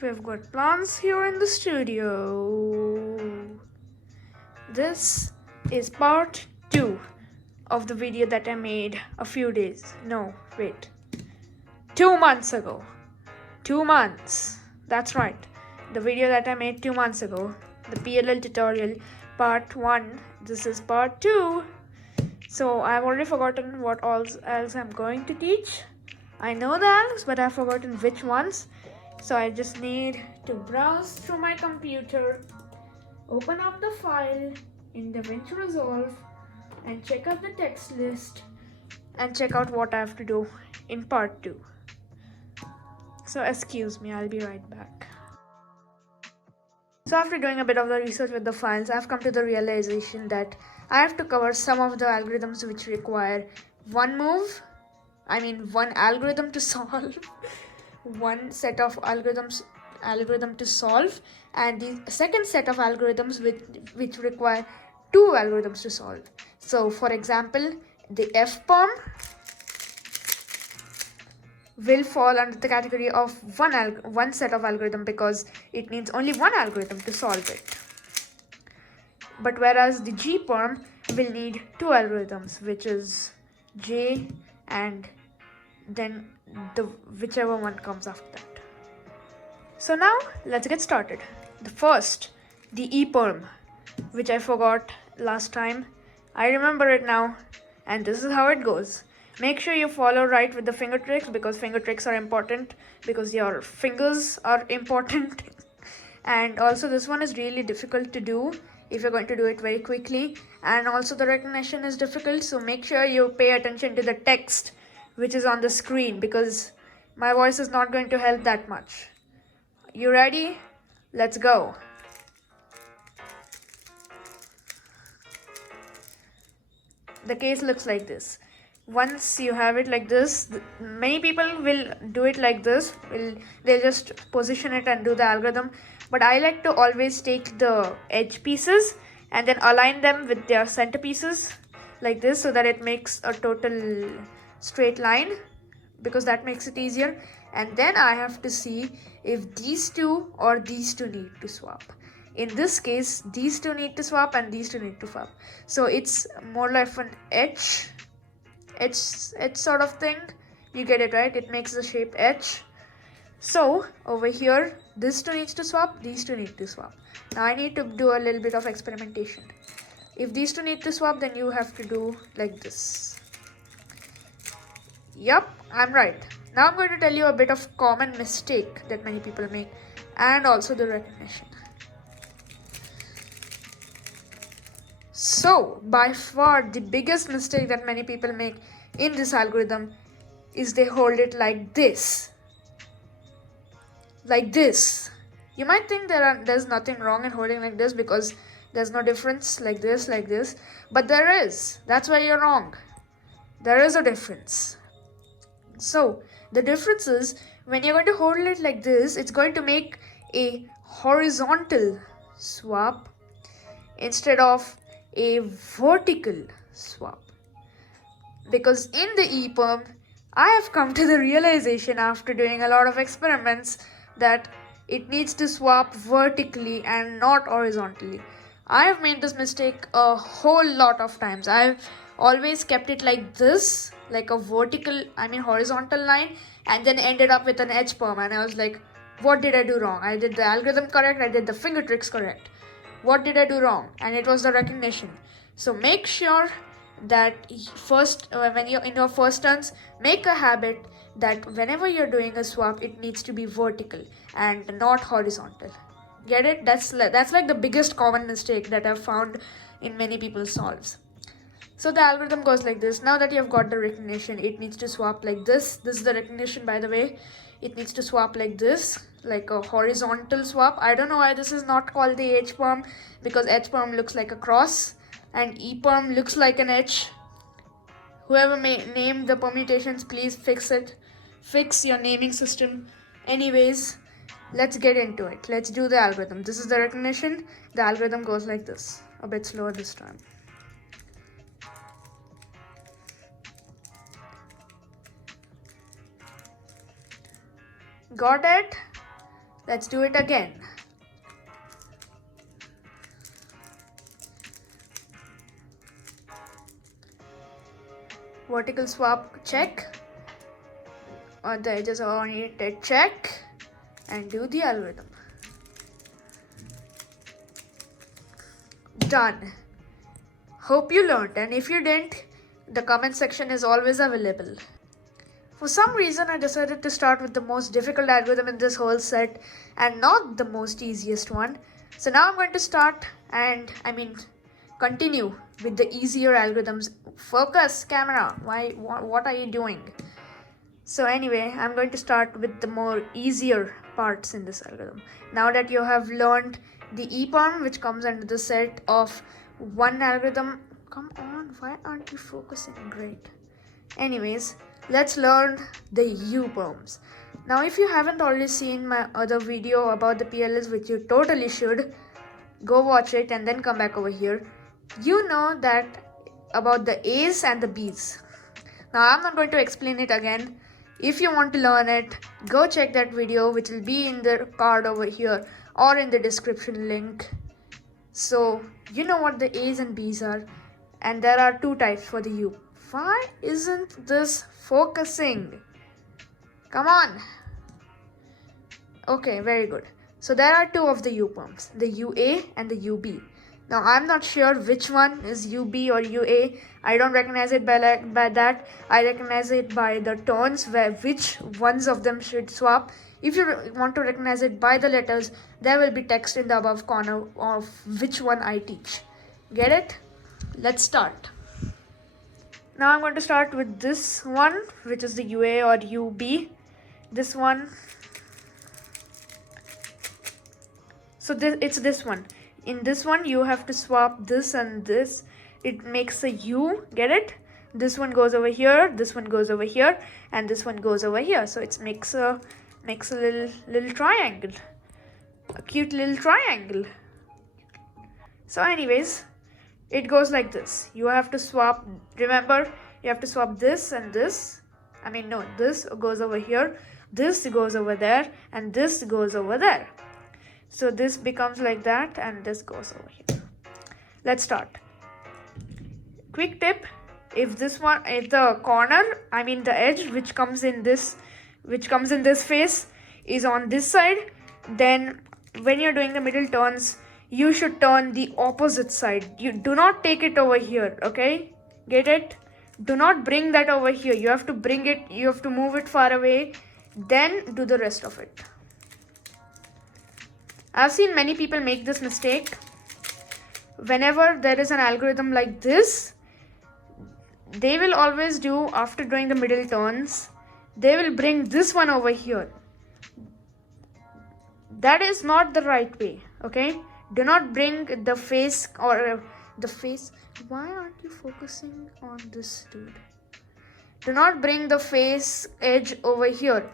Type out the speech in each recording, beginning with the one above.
We've got plants here in the studio. This is part 2 of the video that I made a few days. No, wait. 2 months ago. 2 months. That's right. The video that I made 2 months ago. The PLL tutorial part 1. This is part 2. So I've already forgotten what else I'm going to teach. I know the algs, but I've forgotten which ones. So I just need to browse through my computer, open up the file in Davinci Resolve, and check out the text list and check out what I have to do in part 2. So excuse me, I'll be right back. So after doing a bit of the research with the files, I've come to the realization that I have to cover some of the algorithms which require one algorithm to solve, one set of algorithm to solve, and the second set of algorithms which require two algorithms to solve. So for example, the fperm will fall under the category of one set of algorithm because it needs only one algorithm to solve it. But whereas the gperm will need two algorithms, which is J and then whichever one comes after that. So now let's get started. The eperm, which I forgot last time. I remember it now, and this is how it goes. Make sure you follow right with the finger tricks because finger tricks are important because your fingers are important. And also this one is really difficult to do if you're going to do it very quickly, and also the recognition is difficult, so make sure you pay attention to the text which is on the screen because my voice is not going to help that much. You ready? Let's go. The case looks like this. Once you have it like this, many people will do it like this. They'll just position it and do the algorithm. But I like to always take the edge pieces and then align them with their center pieces like this so that it makes a total straight line because that makes it easier. And then I have to see if these two or these two need to swap. In this case, these two need to swap and these two need to swap. So it's more like an H sort of thing. You get it, right? It makes the shape H. So over here, this two needs to swap, these two need to swap. Now I need to do a little bit of experimentation. If these two need to swap, then you have to do like this. Yup, I'm right. Now I'm going to tell you a bit of common mistake that many people make and also the recognition. So by far the biggest mistake that many people make in this algorithm is they hold it like this. Like this. You might think there's nothing wrong in holding like this because there's no difference like this, but there is. That's why you're wrong. There is a difference. So the difference is when you're going to hold it like this, it's going to make a horizontal swap instead of a vertical swap. Because in the eperm, I have come to the realization after doing a lot of experiments that it needs to swap vertically and not horizontally. I have made this mistake a whole lot of times. I've always kept it like this, like a horizontal line, and then ended up with an edge perm, and I was like, what did I do wrong? I did the algorithm correct, I did the finger tricks correct. What did I do wrong? And it was the recognition. So make sure that when you're in your first turns, make a habit that whenever you're doing a swap, it needs to be vertical and not horizontal. Get it? That's like the biggest common mistake that I've found in many people's solves. So the algorithm goes like this. Now that you've got the recognition, it needs to swap like this. This is the recognition, by the way. It needs to swap like this, like a horizontal swap. I don't know why this is not called the H perm, because H perm looks like a cross and E perm looks like an H. Whoever may name the permutations, please fix it. Fix your naming system. Anyways, let's get into it. Let's do the algorithm. This is the recognition. The algorithm goes like this. A bit slower this time. Got it? Let's do it again. Vertical swap, check. On the edges are oriented, check. And do the algorithm. Done. Hope you learned, and if you didn't, the comment section is always available. For some reason, I decided to start with the most difficult algorithm in this whole set and not the most easiest one. So now I'm going to start continue with the easier algorithms. Focus, camera. What are you doing? So anyway, I'm going to start with the more easier parts in this algorithm. Now that you have learned the EPERM, which comes under the set of one algorithm. Come on, why aren't you focusing? Great. Anyways, let's learn the UPERMs. Now, if you haven't already seen my other video about the PLLs, which you totally should, go watch it and then come back over here. You know that about the A's and the B's. Now, I'm not going to explain it again. If you want to learn it, go check that video, which will be in the card over here or in the description link. So, you know what the A's and B's are. And there are two types for the U. Why isn't this focusing? Come on. Okay, very good. So there are two of the UPERMs, the UA and the UB. Now I'm not sure which one is UB or UA. I don't recognize it by that. I recognize it by the tones where which ones of them should swap. If you want to recognize it by the letters, there will be text in the above corner of which one I teach. Get it? Let's start. Now I'm going to start with this one, which is the UA or UB. This one. So it's this one. In this one, you have to swap this and this. It makes a U. Get it? This one goes over here. This one goes over here, and this one goes over here. So it makes a little triangle, a cute little triangle. So anyways, it goes like this. You have to swap. Remember, you have to swap this and this. This goes over here, this goes over there, and this goes over there. So this becomes like that, and this goes over here. Let's start. Quick tip: if the corner, the edge which comes in this face is on this side, then when you're doing the middle turns, you should turn the opposite side. You do not take it over here, okay? Get it? Do not bring that over here. You have to bring it, you have to move it far away, then do the rest of it. I've seen many people make this mistake. Whenever there is an algorithm like this, they will always do, after doing the middle turns, they will bring this one over here. That is not the right way, okay? Do not bring the face or the face. Why aren't you focusing on this, dude? Do not bring the face edge over here.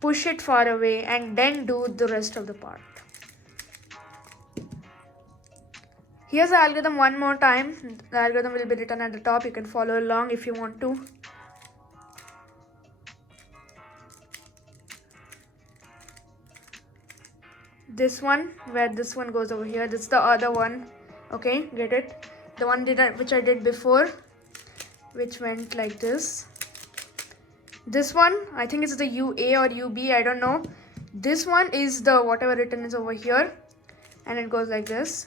Push it far away and then do the rest of the part. Here's the algorithm one more time. The algorithm will be written at the top. You can follow along if you want to. This one, where this one goes over here, this is the other one. Okay, get it? The one which I did before, which went like this. This one, I think it's the UA or UB, I don't know. This one is the whatever written is over here, and it goes like this.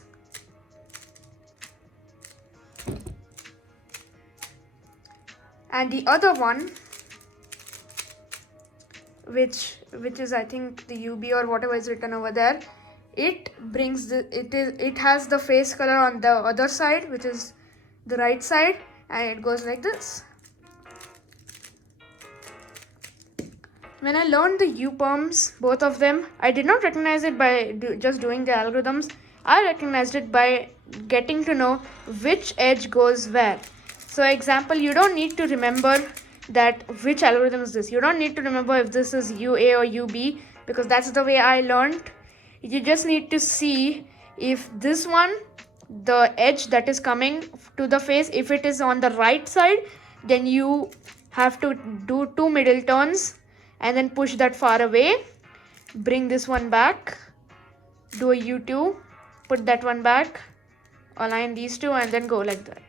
And the other one, which is I think the UB or whatever is written over there, it has the face color on the other side, which is the right side, and it goes like this. When I learned the UPERMs, both of them, I did not recognize it by just doing the algorithms. I recognized it by getting to know which edge goes where. So example, you don't need to remember that which algorithm is this. You don't need to remember if this is UA or UB, because that's the way I learned. You just need to see if this one, the edge that is coming to the face, if it is on the right side, then you have to do two middle turns and then push that far away. bring this one back, do a U2, put that one back, align these two, and then go like that.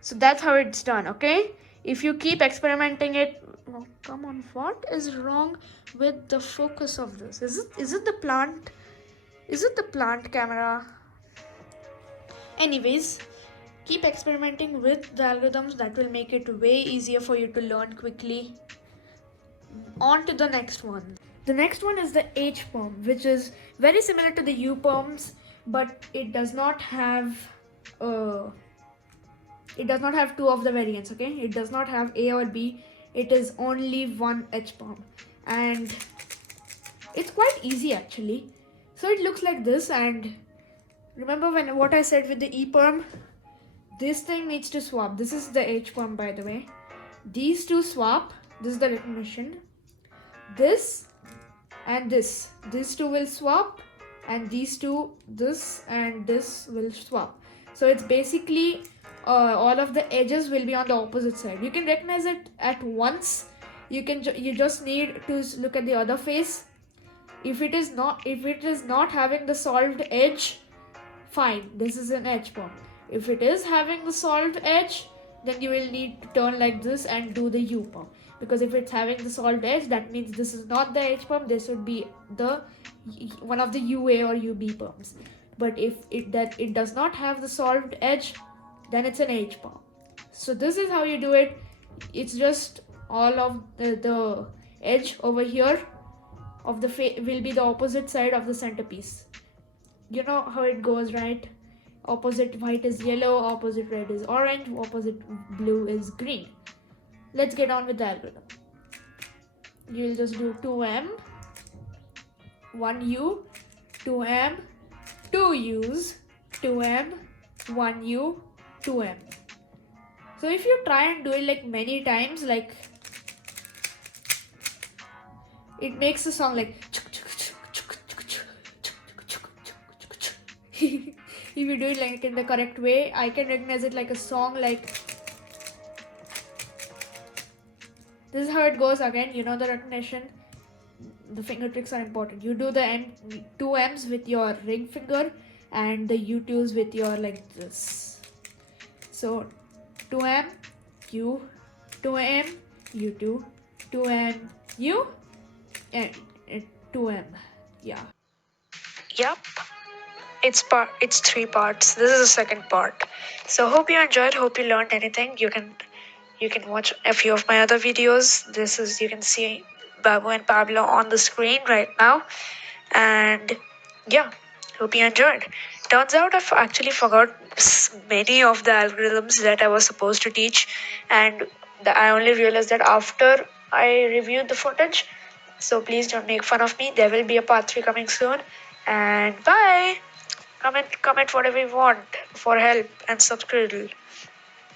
So that's how it's done, okay? If you keep experimenting it, oh, come on, what is wrong with the focus of this? Is it the plant? Is it the plant camera? Anyways, keep experimenting with the algorithms. That will make it way easier for you to learn quickly. On to the next one. The next one is the H perm, which is very similar to the U perms, but it does not have two of the variants, okay? It does not have A or B. It is only one H perm, and it's quite easy actually. So it looks like this, and remember what I said with the E perm? This thing needs to swap. This is the H perm, by the way. These two swap. This is the recognition. This and this. These two will swap, and these two, this and this, will swap. So it's basically all of the edges will be on the opposite side. You can recognize it at once. You just need to look at the other face. If it is not having the solved edge, fine, this is an H perm. If it is having the solved edge, then you will need to turn like this and do the U perm. Because if it's having the solved edge, that means this is not the H perm. This would be the one of the UA or UB perms. But if it does not have the solved edge, then it's an H perm. So this is how you do it. It's just all of the edge over here of the will be the opposite side of the centerpiece. You know how it goes, right? Opposite white is yellow, opposite red is orange, opposite blue is green. Let's get on with the algorithm. You'll just do 2M, 1U, 2M, 2U's, 2M, 1U, 2M. So if you try and do it like many times, like it makes a song like if you do it like in the correct way, I can recognize it like a song. Like this is how it goes again. You know the recognition. The finger tricks are important. You do the two M's with your ring finger and the U2s with your like this. So 2M, U, 2M, U2, 2M, U, and 2M. Yeah. Yep. It's 3 parts. This is the second part. So hope you enjoyed, hope you learned anything. You can watch a few of my other videos. You can see Babu and Pablo on the screen right now. And yeah, hope you enjoyed. Turns out I've actually forgot many of the algorithms that I was supposed to teach, and I only realized that after I reviewed the footage. So please don't make fun of me. There will be a part 3 coming soon. And bye. Comment whatever you want for help and subscribe.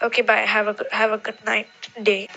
Okay, bye. Have a good night, day.